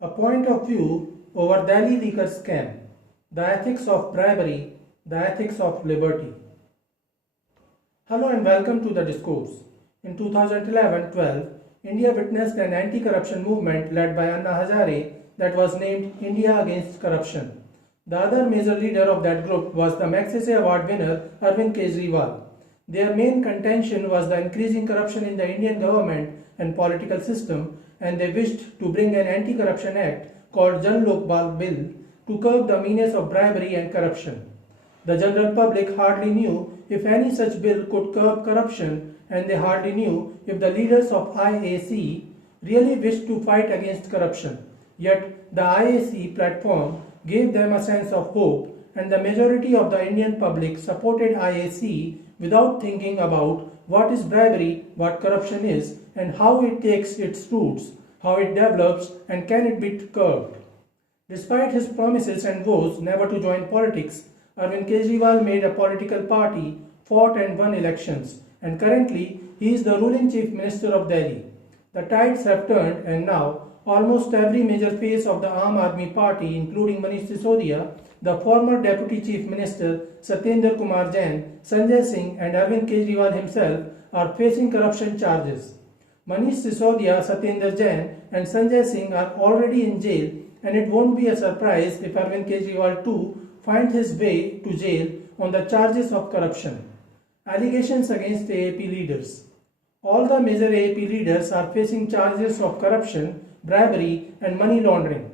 A point of view over Delhi liquor scam, the ethics of bribery, the ethics of liberty. Hello and welcome to the discourse. In 2011-12, India witnessed an anti-corruption movement led by Anna Hazare that was named India Against Corruption. The other major leader of that group was the Magsaysay Award winner Arvind Kejriwal. Their main contention was the increasing corruption in the Indian government and political system, and they wished to bring an anti-corruption act called Jan Lokpal Bill to curb the menace of bribery and corruption. The general public hardly knew if any such bill could curb corruption, and they hardly knew if the leaders of IAC really wished to fight against corruption. Yet the IAC platform gave them a sense of hope, and the majority of the Indian public supported IAC without thinking about what is bribery, what corruption is, and how it takes its roots, how it develops, and can it be curbed. Despite his promises and vows never to join politics, Arvind Kejriwal made a political party, fought and won elections, and currently he is the ruling Chief Minister of Delhi. The tides have turned, and now almost every major face of the Aam Admi Party, including Manish Sisodia, the former Deputy Chief Minister Satyendar Kumar Jain, Sanjay Singh and Arvind Kejriwal himself are facing corruption charges. Manish Sisodia, Satyendar Jain and Sanjay Singh are already in jail, and it won't be a surprise if Arvind Kejriwal too finds his way to jail on the charges of corruption. Allegations against AAP leaders. All the major AAP leaders are facing charges of corruption, bribery and money laundering.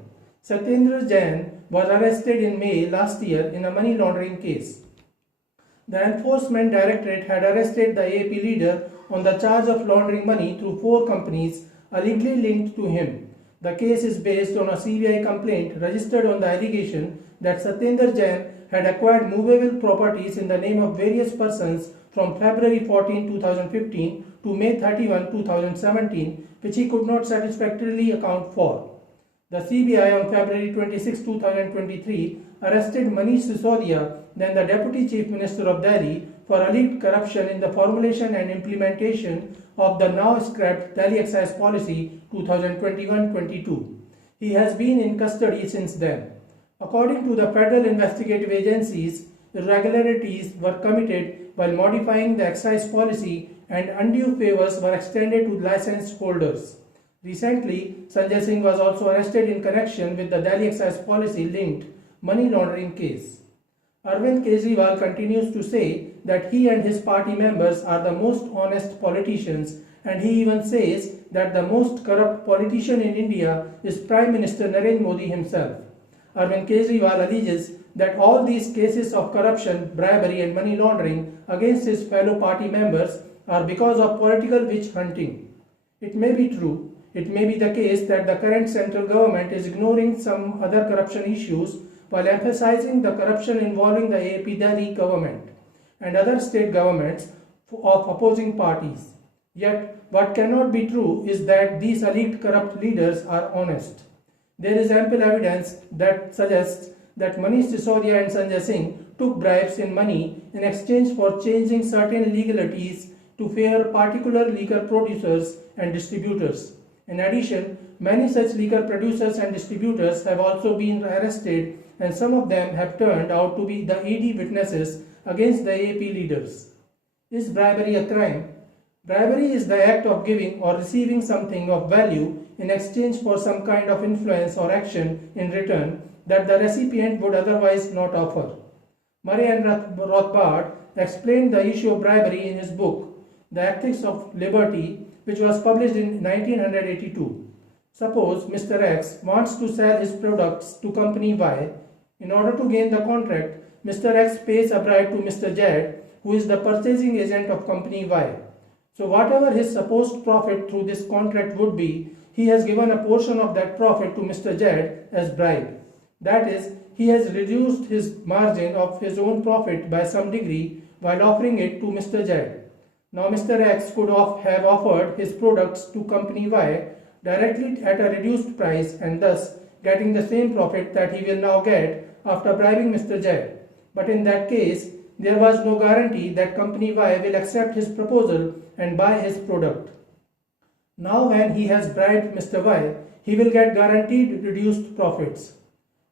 Satyendar Jain was arrested in May last year in a money laundering case. The Enforcement Directorate had arrested the AAP leader on the charge of laundering money through 4 companies allegedly linked to him. The case is based on a CBI complaint registered on the allegation that Satyendar Jain had acquired movable properties in the name of various persons from February 14, 2015 to May 31, 2017, which he could not satisfactorily account for. The CBI on February 26, 2023 arrested Manish Sisodia, then the Deputy Chief Minister of Delhi, for alleged corruption in the formulation and implementation of the now scrapped Delhi Excise Policy 2021-22. He has been in custody since then. According to the federal investigative agencies, irregularities were committed while modifying the excise policy and undue favors were extended to licensed holders. Recently, Sanjay Singh was also arrested in connection with the Delhi Excise Policy linked money laundering case. Arvind Kejriwal continues to say that he and his party members are the most honest politicians, and he even says that the most corrupt politician in India is Prime Minister Narendra Modi himself. Arvind Kejriwal alleges that all these cases of corruption, bribery and money laundering against his fellow party members are because of political witch hunting. It may be true. It may be the case that the current central government is ignoring some other corruption issues while emphasizing the corruption involving the AAP Delhi government and other state governments of opposing parties. Yet, what cannot be true is that these alleged corrupt leaders are honest. There is ample evidence that suggests that Manish Sisodia and Sanjay Singh took bribes in money in exchange for changing certain legalities to favor particular liquor producers and distributors. In addition, many such liquor producers and distributors have also been arrested, and some of them have turned out to be the ED witnesses against the AAP leaders. Is bribery a crime? Bribery is the act of giving or receiving something of value in exchange for some kind of influence or action in return that the recipient would otherwise not offer. Murray and Rothbard explained the issue of bribery in his book, The Ethics of Liberty, which was published in 1982. Suppose Mr. X wants to sell his products to company Y. In order to gain the contract, Mr. X pays a bribe to Mr. Z, who is the purchasing agent of company Y. So whatever his supposed profit through this contract would be, he has given a portion of that profit to Mr. Z as bribe. That is, he has reduced his margin of his own profit by some degree while offering it to Mr. Z. Now Mr. X could have offered his products to company Y directly at a reduced price and thus getting the same profit that he will now get after bribing Mr. Z. But in that case, there was no guarantee that company Y will accept his proposal and buy his product. Now when he has bribed Mr. Y, he will get guaranteed reduced profits.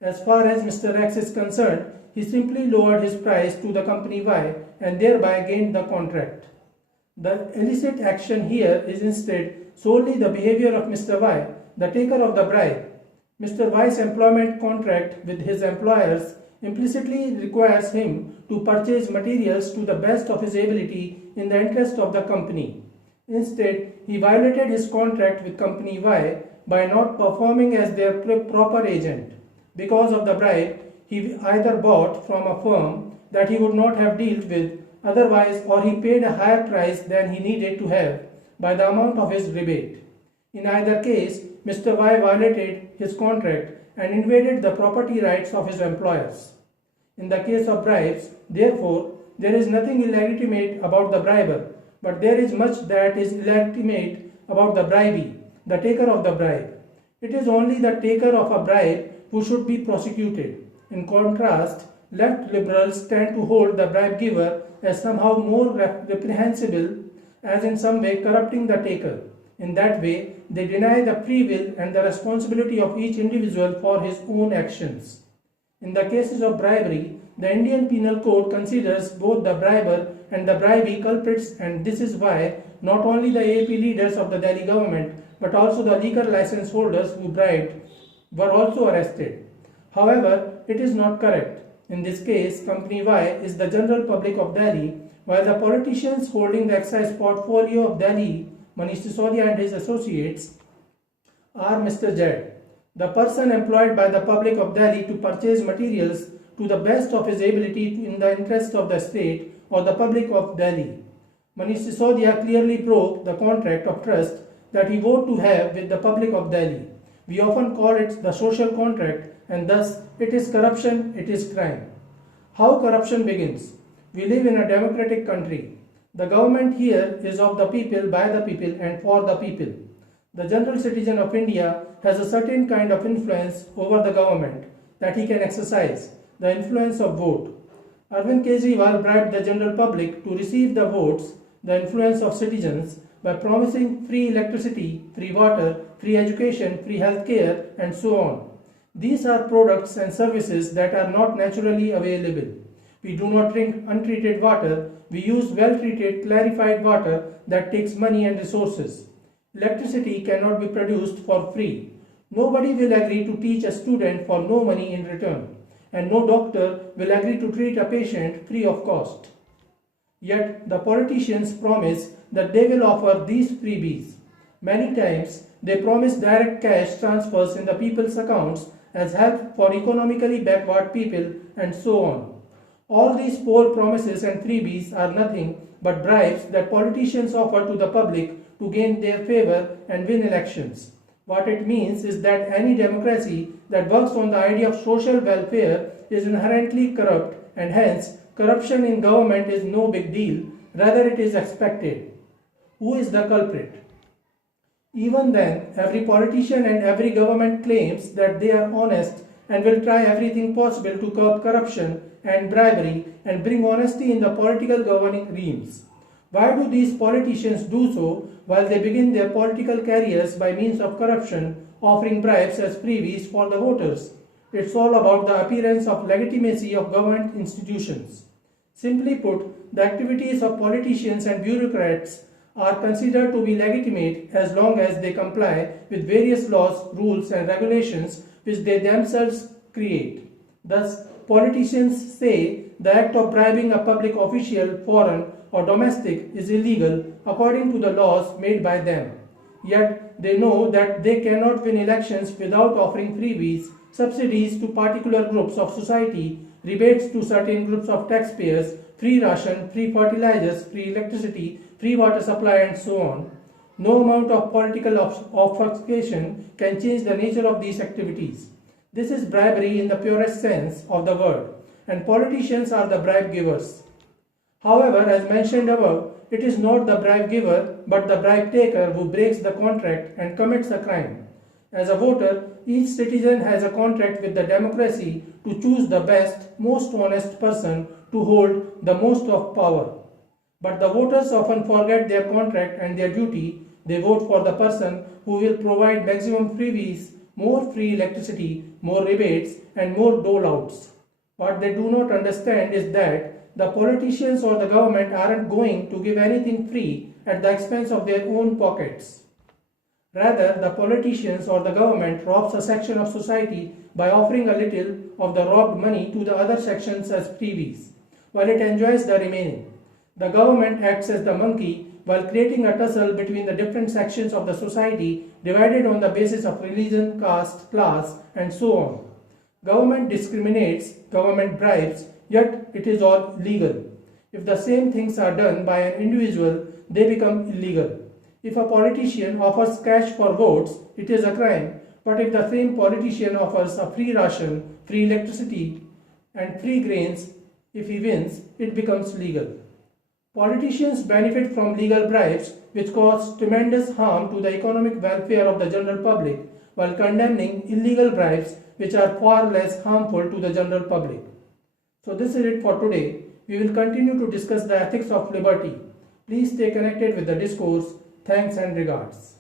As far as Mr. X is concerned, he simply lowered his price to the company Y and thereby gained the contract. The illicit action here is instead solely the behavior of Mr. Y, the taker of the bribe. Mr. Y's employment contract with his employers implicitly requires him to purchase materials to the best of his ability in the interest of the company. Instead, he violated his contract with company Y by not performing as their proper agent. Because of the bribe, he either bought from a firm that he would not have dealt with otherwise, or he paid a higher price than he needed to have by the amount of his rebate. In either case, Mr. Y violated his contract and invaded the property rights of his employers. In the case of bribes, therefore, there is nothing illegitimate about the briber, but there is much that is illegitimate about the bribee, the taker of the bribe. It is only the taker of a bribe who should be prosecuted. In contrast, left liberals tend to hold the bribe giver as somehow more reprehensible, as in some way corrupting the taker. In that way, they deny the free will and the responsibility of each individual for his own actions. In the cases of bribery, the Indian Penal Code considers both the briber and the bribee culprits, and this is why not only the AAP leaders of the Delhi government but also the liquor license holders who bribed were also arrested. However, it is not correct. In this case, Company Y is the general public of Delhi, while the politicians holding the excise portfolio of Delhi, Manish Sisodia and his associates, are Mr. Z, the person employed by the public of Delhi to purchase materials to the best of his ability in the interest of the state or the public of Delhi. Manish Sisodia clearly broke the contract of trust that he vowed to have with the public of Delhi. We often call it the social contract, and thus it is corruption, it is crime. How corruption begins? We live in a democratic country. The government here is of the people, by the people, and for the people. The general citizen of India has a certain kind of influence over the government that he can exercise, the influence of vote. Arvind Kejriwal bribed the general public to receive the votes, the influence of citizens, by promising free electricity, free water, free education, free health care, and so on. These are products and services that are not naturally available. We do not drink untreated water, we use well-treated, clarified water that takes money and resources. Electricity cannot be produced for free. Nobody will agree to teach a student for no money in return, and no doctor will agree to treat a patient free of cost. Yet the politicians promise that they will offer these freebies. Many times they promise direct cash transfers in the people's accounts as help for economically backward people, and so on. All these poor promises and freebies are nothing but bribes that politicians offer to the public to gain their favor and win elections. What it means is that any democracy that works on the idea of social welfare is inherently corrupt, and hence corruption in government is no big deal, rather it is expected. Who is the culprit? Even then, every politician and every government claims that they are honest and will try everything possible to curb corruption and bribery and bring honesty in the political governing realms. Why do these politicians do so while they begin their political careers by means of corruption, offering bribes as freebies for the voters? It's all about the appearance of legitimacy of government institutions. Simply put, the activities of politicians and bureaucrats are considered to be legitimate as long as they comply with various laws, rules and regulations which they themselves create. Thus, politicians say the act of bribing a public official, foreign or domestic, is illegal according to the laws made by them. Yet, they know that they cannot win elections without offering freebies, subsidies to particular groups of society, rebates to certain groups of taxpayers, free ration, free fertilizers, free electricity, free water supply and so on. No amount of political obfuscation can change the nature of these activities. This is bribery in the purest sense of the word, and politicians are the bribe givers. However, as mentioned above, it is not the bribe giver but the bribe taker who breaks the contract and commits a crime. As a voter, each citizen has a contract with the democracy to choose the best, most honest person to hold the most of power. But the voters often forget their contract and their duty, they vote for the person who will provide maximum freebies, more free electricity, more rebates, and more dole-outs. What they do not understand is that the politicians or the government aren't going to give anything free at the expense of their own pockets. Rather, the politicians or the government robs a section of society by offering a little of the robbed money to the other sections as freebies, while it enjoys the remaining. The government acts as the monkey while creating a tussle between the different sections of the society divided on the basis of religion, caste, class, and so on. Government discriminates, government bribes, yet it is all legal. If the same things are done by an individual, they become illegal. If a politician offers cash for votes, it is a crime. But if the same politician offers a free ration, free electricity, and free grains, if he wins, it becomes legal. Politicians benefit from legal bribes which cause tremendous harm to the economic welfare of the general public, while condemning illegal bribes which are far less harmful to the general public. So this is it for today. We will continue to discuss the ethics of liberty. Please stay connected with the discourse. Thanks and regards.